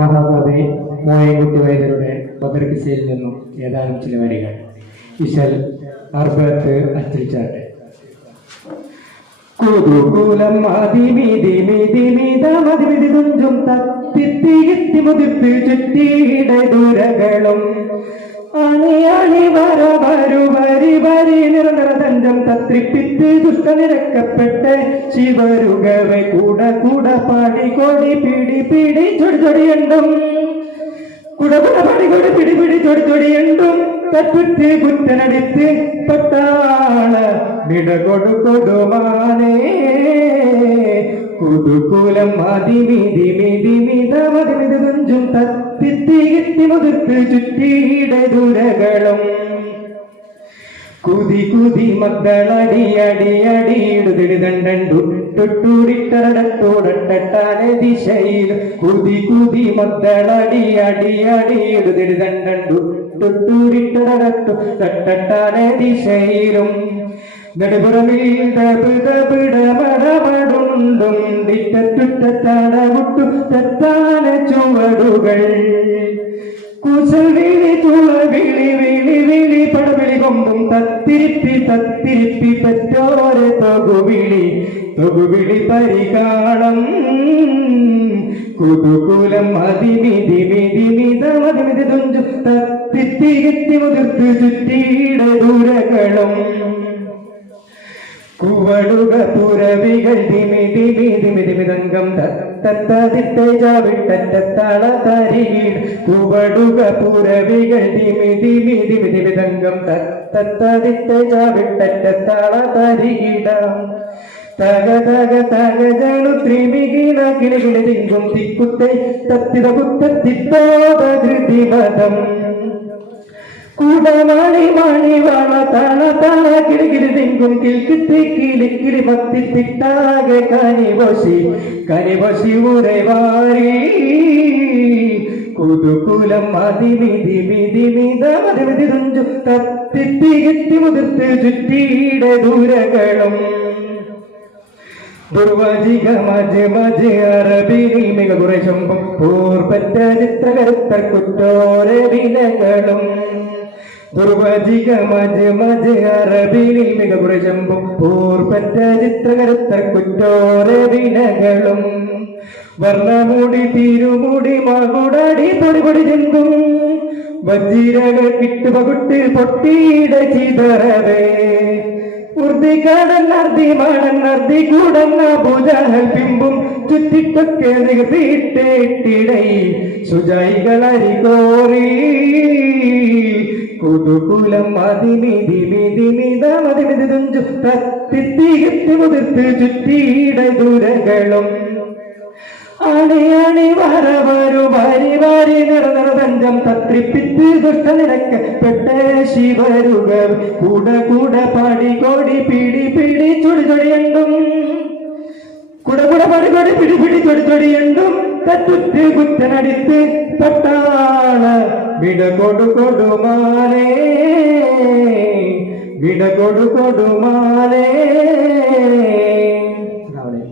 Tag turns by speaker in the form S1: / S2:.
S1: മഹാകവി മോയൻകുട്ടി വൈദ്യരുടെ പകർക്കിസയിൽ നിന്നും ഏതാനും ചില വരികൾ. ഇശൽ അർബത്ത് അച്ചിച്ചാട്ടെ കുതുകൂലം അതിമിതിമിതിമിതമതിമിതി തുഞ്ചും തത്തിത്തികിത്തി മുതിപ്പ് ചുറ്റിയിട ദുരകളും. അണി അണി വര വരു വരി വരി നിരന്തര തഞ്ചം തത്രിപ്പിത്ത് ദുഷ്ടനിരക്കപ്പെട്ട് ശിവരുകവെ കൂട കൂട പാടി കൊടി പിടി പിടി ചൊടി ചൊടിയുണ്ടും കുട കുട പാടി കൊടി പിടി പിടി ചൊടി ചൊടിയുണ്ടും തപ്പിട്ട് കുറ്റനടിത്ത് പട്ടാള വിട കൊടു കൊടുമാനേ കുതുകൂലം അതിമിതി മിതി മിത മതിമിതി തുഞ്ചും തത്തിത്തി കിത്തി മുതിർത്ത് ചുറ്റിയിട ദുരകളും. കുതി കുതി മക്കളടി അടി അടിയിടുതിടി ദണ്ടു ദിശയിൽ. കുതി കുതി മക്കളടി അടി അടിയിടുതിടി ദണ്ടു ദിശയിലും. നെടുപുറമിൽ തപിടപിടമടപടുണ്ടും ദിറ്റത്തുറ്റടമുട്ടു തെറ്റാന ചുവടുകൾ കുശൽ വിളി തുള വിളി വിളി വിളി പടവിളി കൊമ്പും തത്തിരിപ്പി തത്തിരിപ്പി പെറ്റോരെ തൊകുവിളി. തൊകുവിളി പരികാളം. കുതുകുലം അതിമിതി മിതി മിത മതിമിതി തുഞ്ചു തത്തിത്തി എത്തി മുതിർത്ത് ചുറ്റിയിട ദൂരകളും. കുവടുക പുരവികൾ ദിമി ദിമി ദിമിതങ്കം തത്തതിത്തേജാവിട്ടറ്റത്തള തരികീട് കുവടുക പുരവികൾ ദിമി ദിമി ദിമി ദിമിതങ്കം തത്തതിത്തേജാവിട്ടറ്റത്തള തരികിടാം തക തക തക ജണു ത്രിമികിണ കിളികിളി തിങ്കും തിക്കുത്തെ തത്തിത കുത്തത്തിത്തോപ ധൃതിമതം കുടമണി മണി വള തല തണ കിളികിളി തിങ്കും കിൽക്കിത്തി കിളി കിളി പത്തി തിട്ടാകെ കനിവശി കനിവശി ഉറവാരി കുതുകുലം മതിമിതി മിതി മിത മതിമിതി തുഞ്ചു തത്തിത്തി കിത്തി മുതിർത്ത് ചുറ്റിയിട ദൂരകളും. ദുർവചിക മജ് മജ് അറബിനി മിക കുറശമ്പും പൂർപ്പറ്റ ചിത്രകരുത്തർ കുറ്റോരെ വിലകളും. ദുർവജിക മജ് മജ് അറബിനി മിക കുറശമ്പും പൂർപ്പറ്റ ചിത്രകരുത്തർ കുറ്റോര തിരുമുടി മകുടടി പൊടിപൊടി ചെന്തും വജ്രകൾ കിട്ടുപകുട്ട് പൊട്ടിയിട ചിതറവേ. ഉർദി കടന്നർദി മണന്നർദി കൂടന്ന ഭുജഹൽ പിമ്പും ചുറ്റിട്ടൊക്കെ നികത്തിയിട്ടിടൈ സുജൈകളരി കോറി കുതുകുലം അതിമിതി മിതി മിത മതിമിതി തുഞ്ചു തത്തിത്തി കത്തി മുതിർത്ത് ചുറ്റിയിട ദുരകളും അണി അണി വരവരു വരി വരി നിറ നിറ തഞ്ചം തത്രിപ്പിത്ത് ദുഷ്ട നിരക്കപ്പെട്ട ശിവരുക കൂട കൂട പാടി കോടി പിടി പിടി ചുടി ചൊടിയണ്ടും കുട കുട പാടി കോടി പിടി പിടി ചൊടി ചൊടിയണ്ടും തത്തുറ്റ് കുറ്റനടിത്ത് പട്ടാള വിട കൊടു കൊടുമാനേ വിട കൊടു കൊടുമാനേ